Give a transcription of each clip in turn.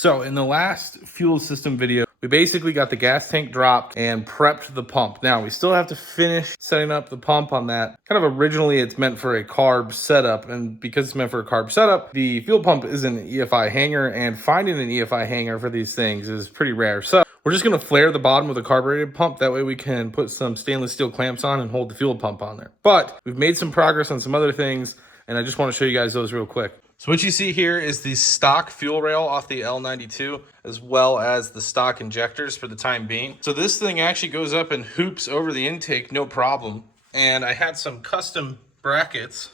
So in the last fuel system video, we basically got the gas tank dropped and prepped the pump. Now we still have to finish setting up the pump on that. Kind of originally it's meant for a carb setup, and because it's meant for a carb setup, the fuel pump is an EFI hanger, and finding an EFI hanger for these things is pretty rare. So we're just gonna flare the bottom with a carbureted pump. That way we can put some stainless steel clamps on and hold the fuel pump on there. But we've made some progress on some other things, and I just wanna show you guys those real quick. So what you see here is the stock fuel rail off the L92, as well as the stock injectors for the time being. So this thing actually goes up and hoops over the intake, no problem. And I had some custom brackets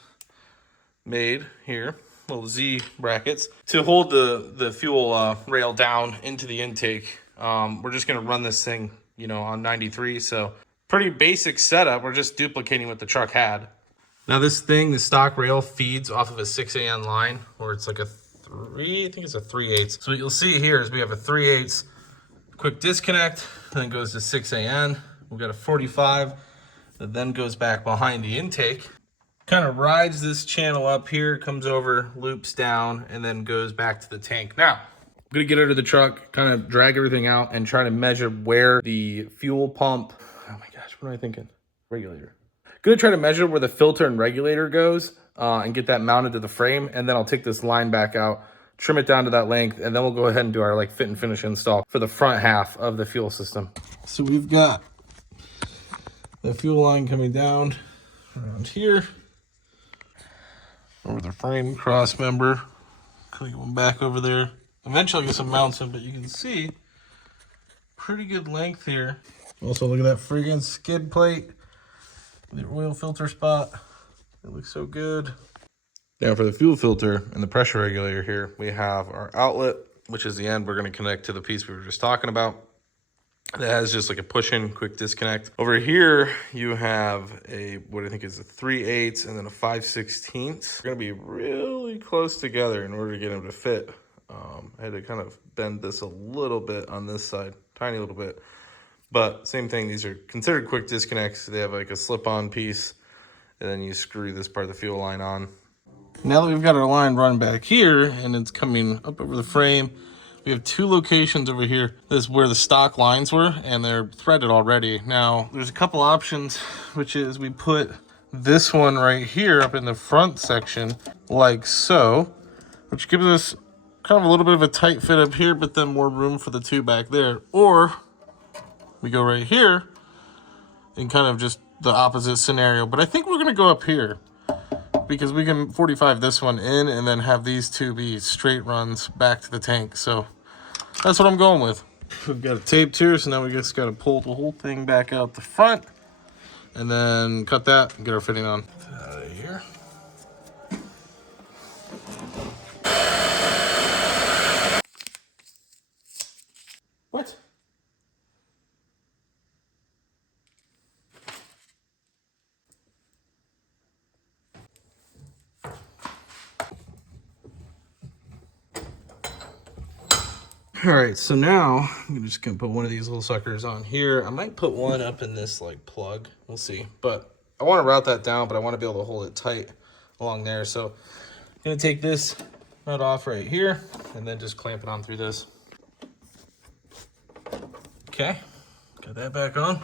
made here, little Z brackets, to hold the fuel rail down into the intake. We're just gonna run this thing, on 93, so pretty basic setup. We're just duplicating what the truck had. Now this thing, the stock rail, feeds off of a 6AN line, or it's like a 3/8. So what you'll see here is we have a 3/8 quick disconnect, and then goes to 6AN. We've got a 45 that then goes back behind the intake. Kind of rides this channel up here, comes over, loops down, and then goes back to the tank. Now, I'm gonna get under the truck, kind of drag everything out, and try to measure where the fuel pump, oh my gosh, what am I thinking? Regulator. Gonna try to measure where the filter and regulator goes and get that mounted to the frame, and then I'll take this line back out, trim it down to that length, and then we'll go ahead and do our fit and finish install for the front half of the fuel system. So we've got the fuel line coming down around here over the frame cross member, click one back over there. Eventually I'll get some mounts in, but you can see pretty good length here. Also look at that friggin' skid plate. The oil filter spot, it looks so good. Now for the fuel filter and the pressure regulator here, we have our outlet, which is the end we're going to connect to the piece we were just talking about. That has just like a push-in quick disconnect. Over here, you have what I think is a 3/8 and then a 5/16. They're going to be really close together in order to get them to fit. I had to kind of bend this a little bit on this side, tiny little bit. But same thing, these are considered quick disconnects. They have like a slip-on piece, and then you screw this part of the fuel line on. Now that we've got our line run back here, and it's coming up over the frame, we have two locations over here. This is where the stock lines were, and they're threaded already. Now, there's a couple options, which is we put this one right here up in the front section, like so, which gives us kind of a little bit of a tight fit up here, but then more room for the two back there. Or we go right here in kind of just the opposite scenario. But I think we're going to go up here because we can 45 this one in and then have these two be straight runs back to the tank. So that's what I'm going with. We've got it taped here, so now we just got to pull the whole thing back out the front and then cut that and get our fitting on. Out of here. What? All right, so now I'm just gonna put one of these little suckers on here. I might put one up in this plug, we'll see. But I wanna route that down, but I wanna be able to hold it tight along there. So I'm gonna take this nut off right here and then just clamp it on through this. Okay, got that back on.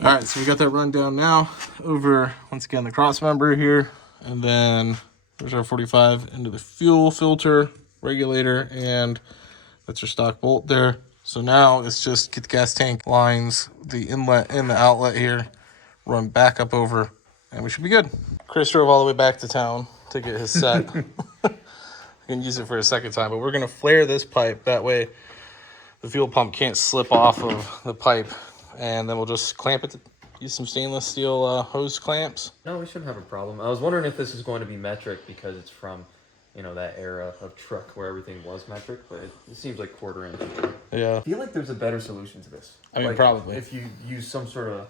All right, so we got that run down now over, once again, the cross member here. And then there's our 45 into the fuel filter regulator, and that's your stock bolt there. So now it's just get the gas tank lines, the inlet and the outlet here, run back up over, and we should be good. Chris drove all the way back to town to get his set. I can use it for a second time, but we're gonna flare this pipe. That way the fuel pump can't slip off of the pipe, and then we'll just clamp it, use some stainless steel hose clamps. No, we shouldn't have a problem. I was wondering if this is going to be metric because it's from that era of truck where everything was metric, but it seems like quarter inch. Yeah. I feel like there's a better solution to this. I mean, probably. If you use some sort of,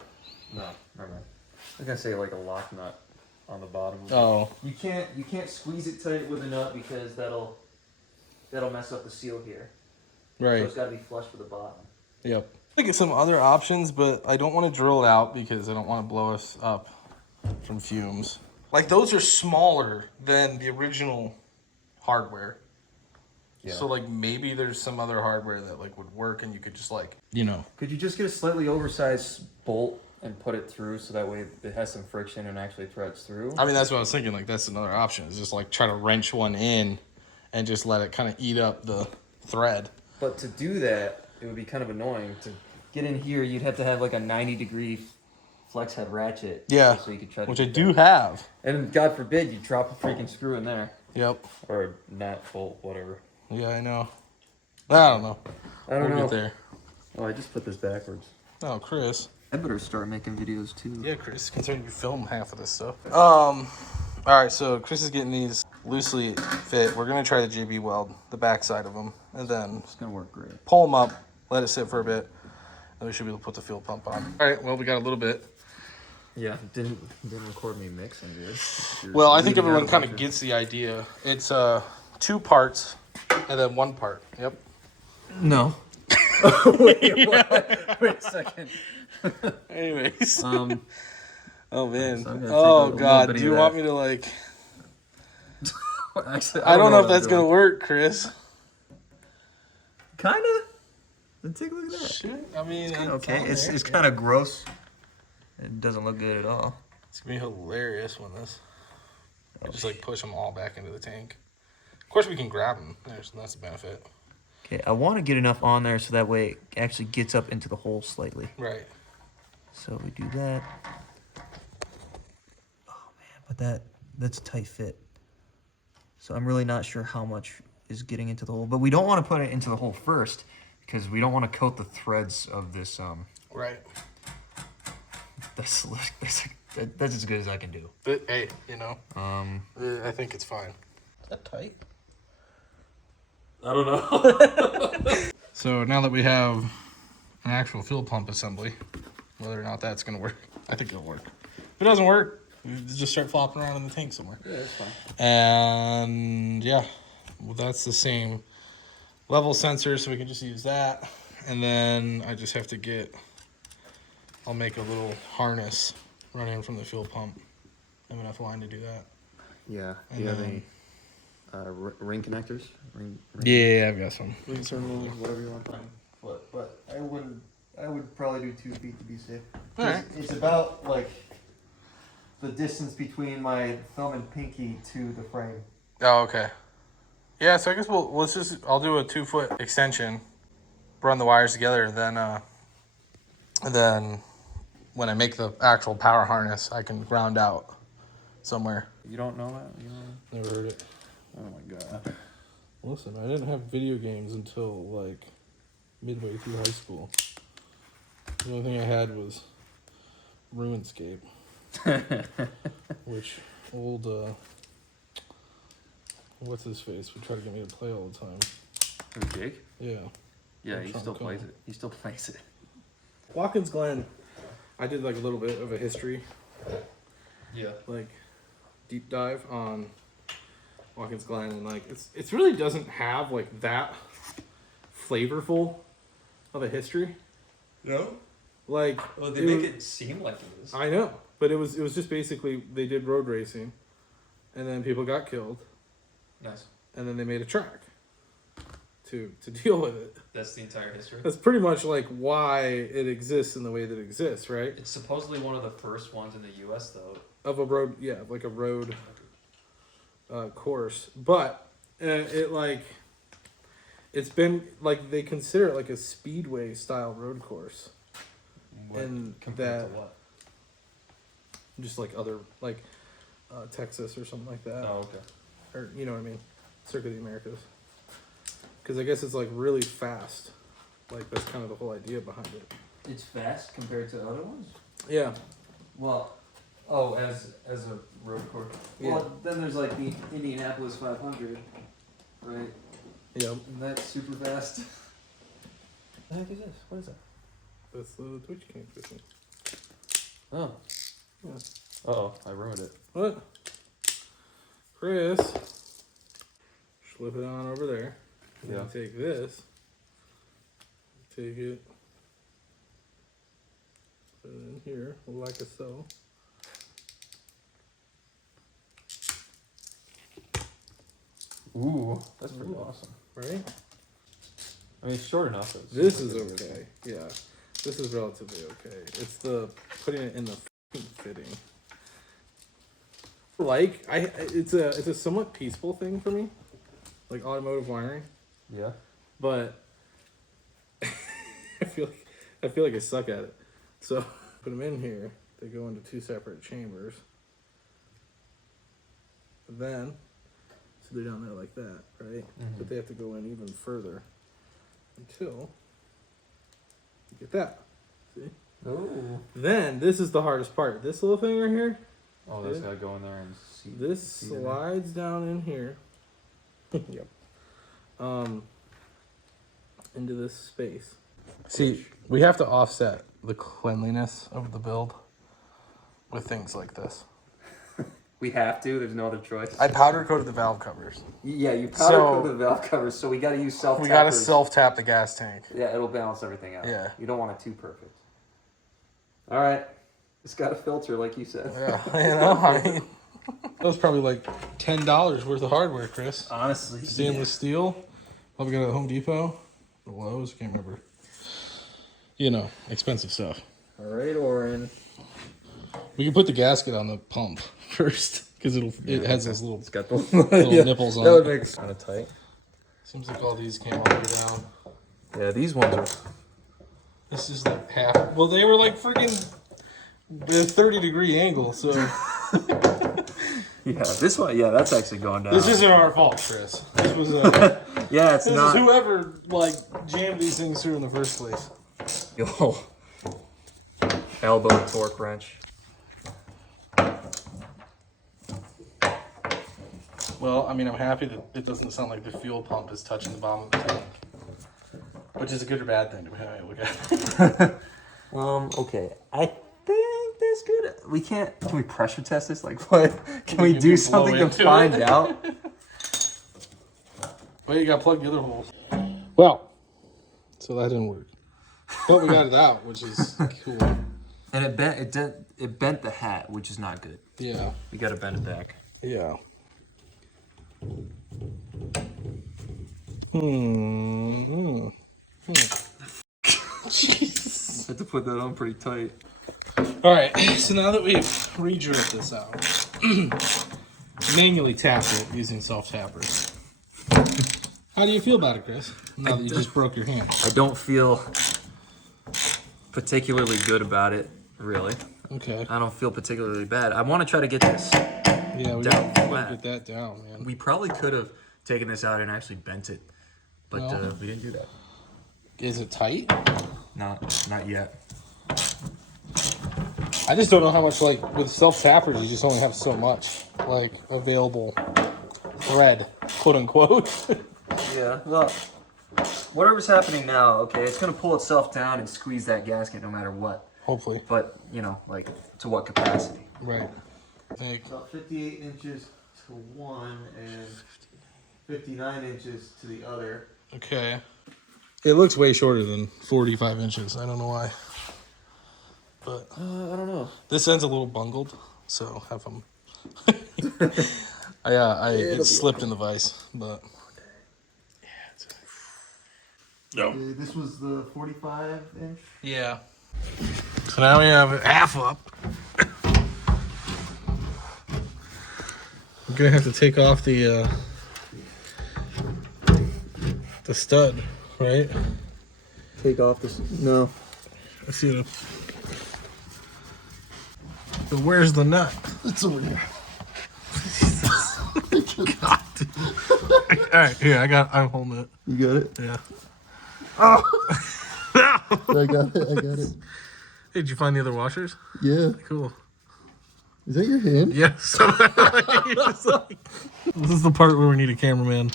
no, never mind. I was gonna say like a lock nut on the bottom. Oh. You can't squeeze it tight with a nut because that'll mess up the seal here. Right. So it's gotta be flush with the bottom. Yep. I get some other options, but I don't want to drill it out because I don't want to blow us up from fumes. Like those are smaller than the original hardware. Yeah. So like maybe there's some other hardware that like would work, and you could just like Could you just get a slightly oversized bolt and put it through so that way it has some friction and actually threads through? I mean, that's what I was thinking. Like that's another option. Is just like try to wrench one in, and just let it kind of eat up the thread. But to do that, it would be kind of annoying. To get in here, you'd have to have like a 90-degree flex head ratchet. Yeah, So you could try to which I do do that. have. And God forbid you drop a freaking screw in there. Yep. Or a nut, bolt, whatever. Yeah, I know. I don't know. We'll get there. Oh, I just put this backwards. Oh, Chris. I better start making videos too. Yeah, Chris. Considering you film half of this stuff. All right. So Chris is getting these loosely fit. We're gonna try the JB weld, the back side of them, and then It's gonna work great. pull them up, let it sit for a bit, and we should be able to put the fuel pump on. All right. Well, we got a little bit. Yeah, didn't record me mixing, dude. Well, I think everyone kind of gets the idea. It's 2 parts and then 1 part. Yep. No. Wait, what? Wait a second. Anyways. Oh man. So I'm gonna take a Oh little god. bit Do of you that. want me to like? Actually, I don't know if what that's I'm gonna doing. work, Chris. Kinda. Let's take a look at that. Shit. I mean, It's kinda it's okay. on It's there. kind of gross. It doesn't look good at all. It's gonna be hilarious when this. Just like push them all back into the tank. Of course, we can grab them. That's the benefit. Okay, I want to get enough on there so that way it actually gets up into the hole slightly. Right. So we do that. Oh man, but that's a tight fit. So I'm really not sure how much is getting into the hole, but we don't want to put it into the hole first because we don't want to coat the threads of this. Right. That's as good as I can do. But hey, I think it's fine. Is that tight? I don't know. So now that we have an actual fuel pump assembly, whether or not that's gonna work, I think it'll work. If it doesn't work, we just start flopping around in the tank somewhere. Yeah, that's fine. And yeah, well, that's the same level sensor, so we can just use that. And then I just have to I'll make a little harness running from the fuel pump. I have enough line to do that. Yeah. And Do you have then- any ring connectors? Ring Yeah, I've got some. ring circles, whatever you want. But I would probably do 2 feet to be safe. All right. It's about like the distance between my thumb and pinky to the frame. Oh, okay. Yeah, so I guess I'll do a 2-foot extension, run the wires together, and then when I make the actual power harness, I can ground out somewhere. You don't know that? You know? Never heard it. Oh my god. Listen, I didn't have video games until like midway through high school. The only thing I had was RuneScape, which old what's his face would try to get me to play all the time. Who's Jake? Yeah. Yeah, I'm he trying still to call plays him. it. He still plays it. Watkins Glen, I did like a little bit of a history, Yeah. like deep dive on Watkins Glen, and like it's really doesn't have like that flavorful of a history. No? Like, Well, they it make was- it seem like it is. I know, but it was just basically they did road racing, and then people got killed, Nice. and then they made a track to deal with it. That's the entire history. That's pretty much like why it exists in the way that it exists, right? It's supposedly one of the first ones in the U.S. though. Of a road, yeah, like a road course, but it's been like they consider it like a speedway style road course. What, And compared that- to what? Just like other like Texas or something like that. Oh, okay. Or you know what I mean, Circuit of the Americas. Because I guess it's like really fast. Like that's kind of the whole idea behind it. It's fast compared to other ones? Yeah. Well, as a road course. Yeah. Well, then there's like the Indianapolis 500, right? Yeah. And that's super fast. What the heck is this? What is that? That's the Twitch cam fishing. Oh. Yeah. Uh-oh, I ruined it. What? Chris. Slip it on over there. And Yeah. then take this. Take it. Put it in here, like so. Ooh, that's pretty awesome. right? I mean, it's short enough. This is okay. Yeah, this is relatively okay. It's the putting it in the fitting. Like it's a somewhat peaceful thing for me, like automotive wiring. Yeah. But I feel like I suck at it. So put them in here. They go into two separate chambers. Then, so they're down there like that, right? But they have to go in even further until you get that. See? Oh. Then this is the hardest part. This little thing right here. Oh, that's gotta go in there and see. This see slides down in here. Yep. Into this space. See, we have to offset the cleanliness of the build with things like this. We have to. There's no other choice. I powder coated the valve covers. Yeah, you powder coated the valve covers, so we got to use self. We got to self tap the gas tank. Yeah, it'll balance everything out. Yeah. You don't want it too perfect. All right. It's got a filter, like you said. Yeah, you know, I mean, that was probably like $10 worth of hardware, Chris. Honestly. Stainless steel. What we got at Home Depot, or Lowe's, can't remember. You know, expensive stuff. All right, Oren. We can put the gasket on the pump first because it has those little, It's got the little nipples on that would it. make it kind of tight. Seems like all these came all the way down. Yeah, these ones are. This is like half. Well, they were like freaking the 30-degree angle. So Yeah, this one. Yeah, that's actually going down. this isn't our fault, Chris. This was Yeah, it's this not. is whoever like jammed these things through in the first place. Yo. Elbow torque wrench. Well, I mean, I'm happy that it doesn't sound like the fuel pump is touching the bottom of the tank, which is a good or bad thing, depending on how you look at it. Okay. I think that's good. We can't. Can we pressure test this? Like, what? Can we do something to find out? Well, you got to plug the other holes. Well, so that didn't work, but we got it out, which is cool. And it bent the hat, which is not good. Yeah. We got to bend it back. Yeah. Jesus. I had to put that on pretty tight. All right. So now that we've re-drilled this out, manually tapped it using self-tappers. How do you feel about it, Chris? Now that you just broke your hand. I don't feel particularly good about it, really. Okay. I don't feel particularly bad. I want to try to get this. Yeah, we Down gotta flat. get that down, man. We probably could have taken this out and actually bent it, but No. we didn't do that. Is it tight? Not yet. I just don't know how much, like, with self-tappers, you just only have so much, like, available thread, quote-unquote. Yeah, well, whatever's happening now, okay, it's going to pull itself down and squeeze that gasket no matter what. Hopefully. But, you know, like, to what capacity? Right. Like, About 58 inches to one and 59 inches to the other. okay. It looks way shorter than 45 inches. I don't know why. But I don't know. this end's a little bungled, so have them. It slipped in the vise, but no. This was the 45 inch. Yeah. So now we have it half up. We're gonna have to take off the stud, right? Take off this. No. I see it. But where's the nut? It's over here. God. All right, here I'm holding it. You got it? Yeah. I got it. Hey, did you find the other washers? Yeah. Cool. Is that your hand? Yes. This is the part where we need a cameraman.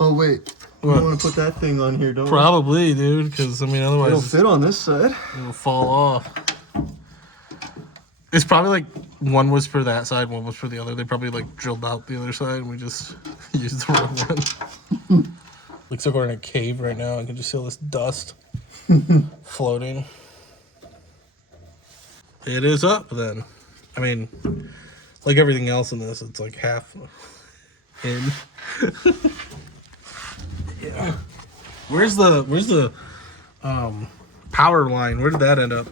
Oh, wait. We What? want to put that thing on here, don't we? Probably, dude, because I mean, It'll otherwise fit on this side. it'll fall off. It's probably like one was for that side, one was for the other. They probably like drilled out the other side, and we just used the wrong one. Looks like we're in a cave right now. I can just see all this dust floating. It is up then. I mean, like everything else in this, it's like half in. Yeah. Where's the power line? Where did that end up?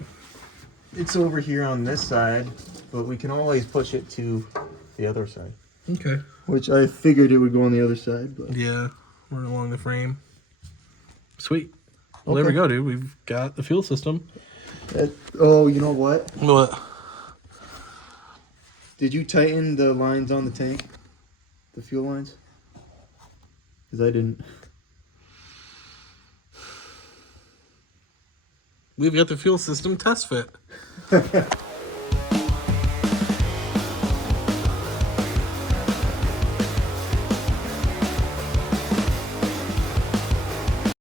It's over here on this side, but we can always push it to the other side. Okay. Which I figured it would go on the other side, but Yeah, we're along the frame. Sweet. Well, there we go, dude. We've got the fuel system. oh, you know what? What? Did you tighten the lines on the tank? The fuel lines? Because I didn't. We've got the fuel system test fit.